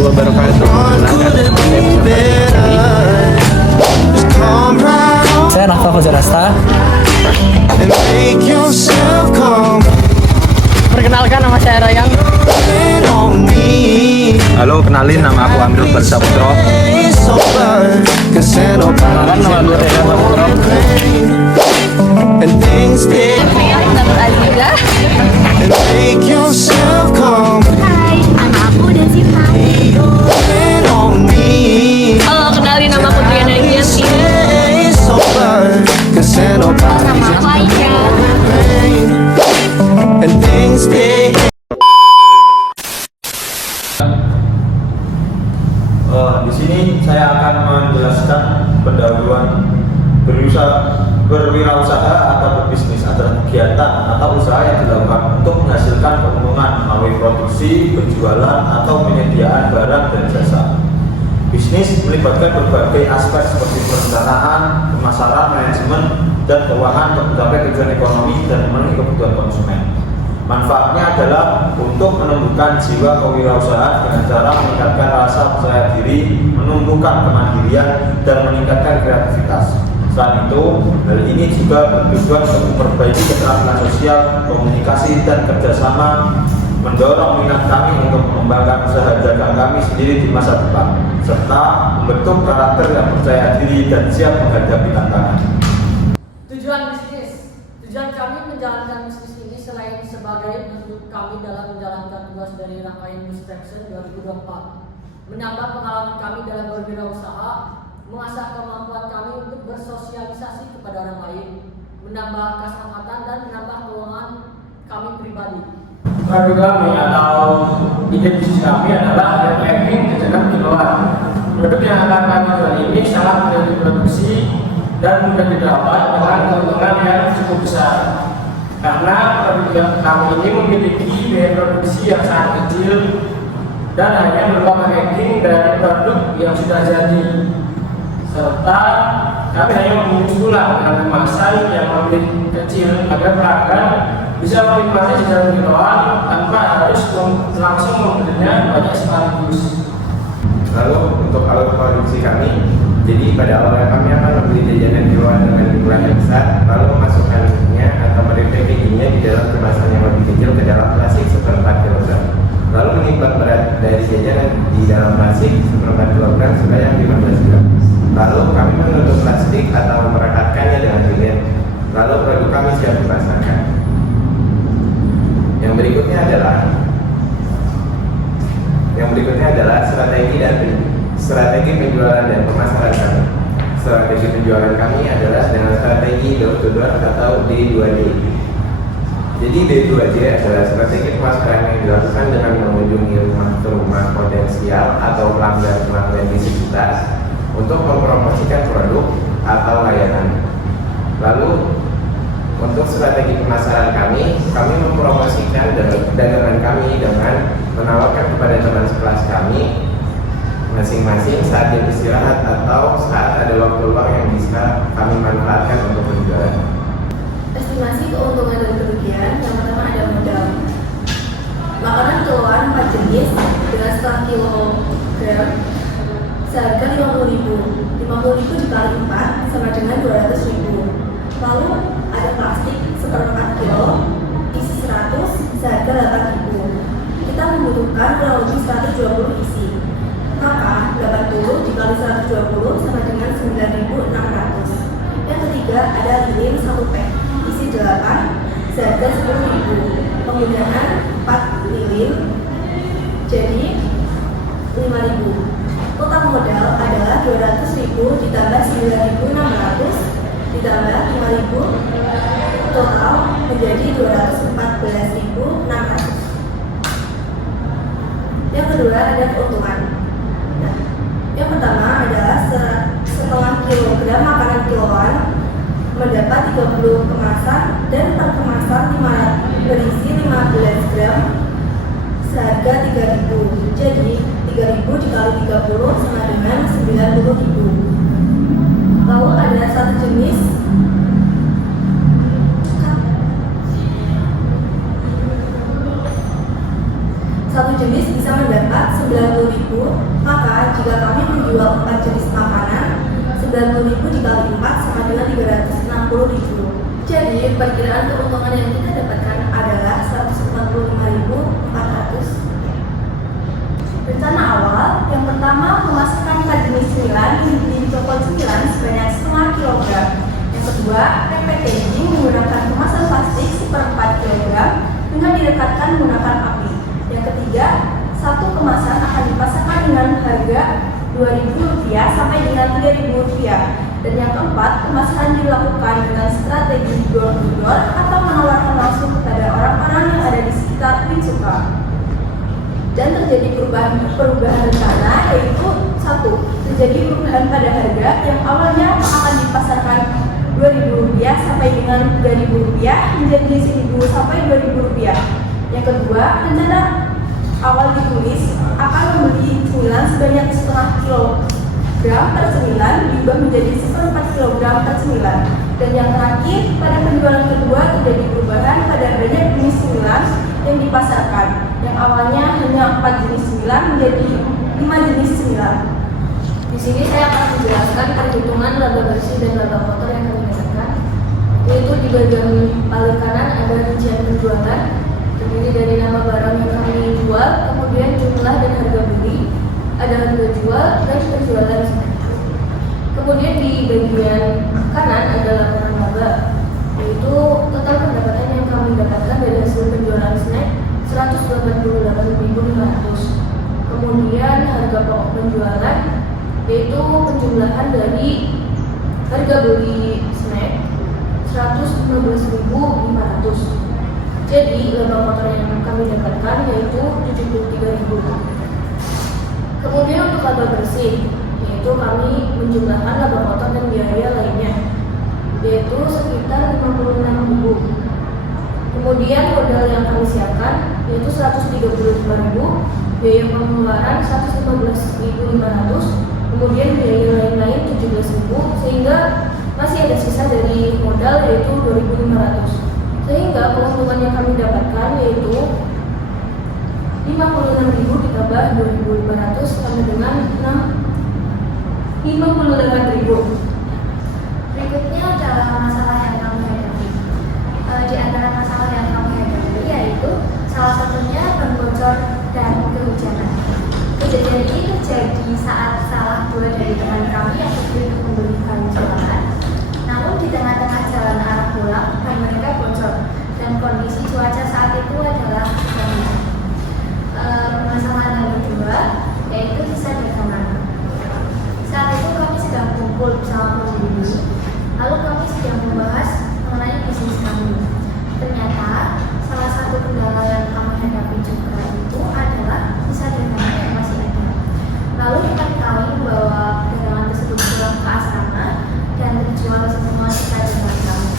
warahmatullahi wabarakatuh. Saya Rafa Fazarasta. Perkenalkan, nama saya Rayang. Halo, kenalin nama aku Amrul Barsaputro. Perkenalkan, nama gue Reza Saputro. Nama Aziza. Hai, nama aku Desiva. Halo, kenalin nama aku Triana Gianti. Nama aku Aisyah. Di sini saya akan menjelaskan pendahuluan berwirausaha atau berbisnis adalah kegiatan atau usaha yang dilakukan untuk menghasilkan keuntungan melalui produksi, penjualan, atau penyediaan barang dan jasa. Bisnis melibatkan berbagai aspek seperti perencanaan, pemasaran, manajemen, dan keuangan untuk mencapai tujuan ekonomi dan memenuhi kebutuhan konsumen. Manfaatnya adalah untuk menumbuhkan jiwa kewirausahaan dengan cara meningkatkan rasa percaya diri, menumbuhkan kemandirian, dan meningkatkan kreativitas. Selain itu, hal ini juga bertujuan untuk memperbaiki keterampilan sosial, komunikasi, dan kerjasama, mendorong minat kami untuk mengembangkan usaha dagang kami sendiri di masa depan, serta membentuk karakter yang percaya diri dan siap menghadapi tantangan. Tujuan bisnis. Tujuan kami menjalankan bisnis ini selain sebagai bentuk kami dalam menjalankan tugas dari rangkaian Inspection 2024, menambah pengalaman kami dalam berwirausaha, mengasah kemampuan kami untuk bersosialisasi kepada orang lain, menambah kesempatan dan menambah keuangan kami pribadi. Produk kami atau ide bisnis kami adalah air packing jajanan kiloan. Produk yang akan kami jual ini sangat mudah diproduksi dan mudah didapat dengan keuntungan yang cukup besar. Karena produk kami ini memiliki biaya produksi yang sangat kecil dan hanya berupa packaging dari produk yang sudah jadi. Serta kami hanya membungkus ulang dengan kemasan yang lebih kecil agar pelanggan bisa menikmati jajanan kiloan tanpa harus langsung membelinya banyak sekaligus. Lalu untuk alat produksi kami, jadi pada awalnya kami akan membeli jajanan kiloan dengan jumlah yang besar, lalu memasukkannya atau merepackagingnya di dalam kemasan yang lebih kecil ke dalam plastik 1/4 kg. Lalu menimbang berat dari jajanan di dalam plastik 1/4 kg sebanyak 15 gram. Lalu kami menutup plastik atau merekatkannya dengan lilin. Lalu produk kami siap dipasarkan. Yang berikutnya adalah strategi penjualan dan pemasaran kami. Strategi penjualan kami adalah dengan strategi door to door atau D2D. Jadi D2D adalah strategi pemasaran yang dilakukan dengan mengunjungi rumah ke rumah potensial atau pelanggan visibilitas untuk mempromosikan produk atau layanan. Lalu untuk strategi pemasaran kami mempromosikan dagangan kami dengan menawarkan kepada teman sekelas kami masing-masing saat jam istirahat atau saat ada waktu luang yang bisa kami manfaatkan untuk berjualan. Estimasi keuntungan dan kerugian. Yang pertama ada modal. Makanan kiloan 4 jenis dengan setengah kilogram seharga 50.000. 50.000 dikali 4 sama dengan 200.000. Lalu ada plastik 1/4 kilo isi 100 seharga 8.000. Kita membutuhkan kurang lebih 120 isi. Maka 80 dikali 120 sama dengan 9.600. Yang ketiga ada lilin 1 pack isi 8 seharga 10.000. Penggunaan 4 lilin jadi 5.000. Total modal adalah 200.000 ditambah 9.600 ditambah 5.000, total menjadi 214.600. Yang kedua ada keuntungan. Nah, yang pertama adalah setengah kilogram makanan kiloan mendapat 30 kemasan dan per kemasan berisi 15 gram seharga 3.000. Jadi 3.000 dikali 30 sama dengan 90.000. Lalu ada satu jenis jenis bisa mendapat 90.000, maka jika kami menjual 4 jenis makanan, 90.000 dikali 4 sama dengan 360.000. Jadi perkiraan keuntungan yang kita dapatkan adalah 145.400. Rencana awal yang pertama, memasukkan 4 jenis cemilan di coklat cemilan sebanyak setengah kilogram. Yang kedua, packaging menggunakan kemasan plastik 1/4 kilogram dengan direkatkan menggunakan api. Yang ketiga, satu kemasan akan dipasarkan dengan harga Rp2.000 sampai dengan Rp3.000. Dan yang keempat, pemasaran dilakukan dengan strategi door to door atau menawarkan langsung kepada orang-orang yang ada di sekitar Winsuka. Dan terjadi perubahan rencana, yaitu 1. Terjadi perubahan pada harga yang awalnya akan dipasarkan Rp2.000 sampai dengan Rp3.000 menjadi Rp1.000 sampai Rp2.000. Yang kedua, rencana awal ditulis akan membeli cemilan sebanyak setengah kilogram per cemilan diubah menjadi 1/4 kilogram per cemilan. Dan yang terakhir, pada penjualan kedua terjadi perubahan pada banyak jenis cemilan yang dipasarkan, yang awalnya hanya 4 jenis cemilan menjadi 5 jenis cemilan. Di sini saya akan menjelaskan perhitungan laba bersih dan laba kotor yang kami dapatkan, yaitu di bagian paling kanan ada rincian penjualan, terdiri dari nama barang yang kami jual, kemudian jumlah dan harga beli, ada harga jual dan penjualan. Kemudian di bagian kanan ada laporan laba, yaitu total pendapatan yang kami dapatkan dari hasil penjualan snack 188.500. Kemudian harga pokok penjualan, yaitu penjumlahan dari harga beli snack 115.500. Jadi laba kotor yang kami dapatkan yaitu 73.000. Kemudian untuk laba bersih, yaitu kami menjumlahkan laba kotor dan biaya lainnya, yaitu sekitar 56.000. Kemudian modal yang kami siapkan yaitu 135.000, biaya pengeluaran 115.500, kemudian biaya lain-lain 17.000, sehingga masih ada sisa dari modal yaitu 2.500. Sehingga keuntungan yang kami dapatkan yaitu 56.000 ditambah 2.500 sama dengan 58.000. Berikutnya adalah masalah yang kami hadapi. Di antara masalah yang kami hadapi yaitu salah satunya ban bocor dan kehujanan. Kejadian ini terjadi saat salah dua dari teman kami yang pergi untuk membeli bahan jualan. Namun di tengah-tengah jalan arah pulang, ban mereka bocor dan kondisi cuaca saat itu adalah sedang hujan. Permasalahan yang kedua yaitu sisa dagangan. Saat itu kami sedang kumpul bersama pembeli, lalu kami sedang membahas mengenai bisnis kami. Ternyata salah satu kendala yang kami hadapi juga itu adalah sisa dagangan yang masih ada. Lalu kita membawa dagangan tersebut pulang ke asrama dan menjual semua sisa dagangan kami.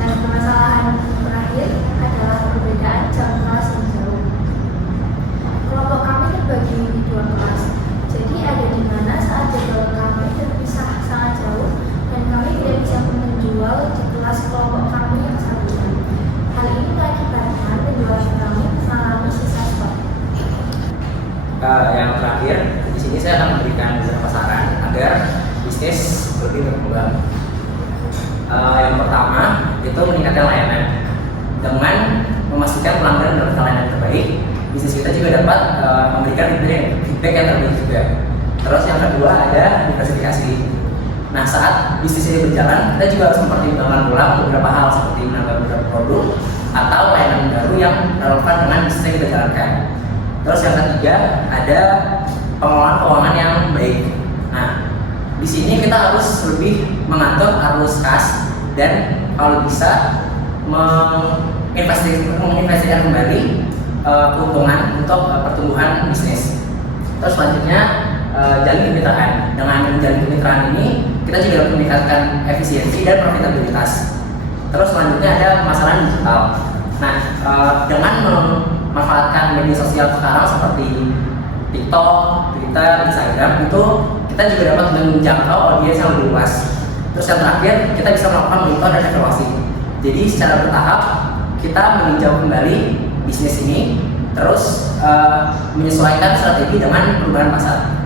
Dan permasalahan terakhir adalah perbedaan jam kelas yang jauh. Kelompok kami terbagi di 2 kelas. Jadi ada di mana saat jadwal kami terpisah sangat jauh dan kami tidak bisa menjual di kelas kelompok kami yang satunya. Hal ini mengakibatkan penjualan kami mengalami sisa stok. Yang terakhir, di sini saya akan memberikan beberapa saran agar bisnis lebih berkembang. Yang pertama itu meningkatkan layanan dengan memastikan pelanggan mendapatkan layanan terbaik. Bisnis kita juga dapat memberikan feedback yang terbaik juga. Terus yang kedua ada diversifikasi. Nah, saat bisnis ini berjalan, kita juga harus mempertimbangkan ulang beberapa hal seperti menambah beberapa produk atau layanan baru yang relevan dengan bisnis yang kita jalankan. Terus yang ketiga ada pengelolaan keuangan yang baik. Nah, di sini kita harus lebih mengatur arus kas dan kalau bisa menginvestasikan kembali keuntungan untuk pertumbuhan bisnis. Terus selanjutnya jalin kemitraan. Dengan menjalin kemitraan ini kita juga dapat meningkatkan efisiensi dan profitabilitas. Terus selanjutnya ada masalah digital. Nah, dengan memanfaatkan media sosial sekarang seperti TikTok, Twitter, Instagram itu kita juga dapat menjangkau audiens yang lebih luas. Terus yang terakhir kita bisa melakukan monitor dan evaluasi. Jadi secara bertahap kita meninjau kembali bisnis ini terus menyesuaikan strategi dengan perubahan pasar.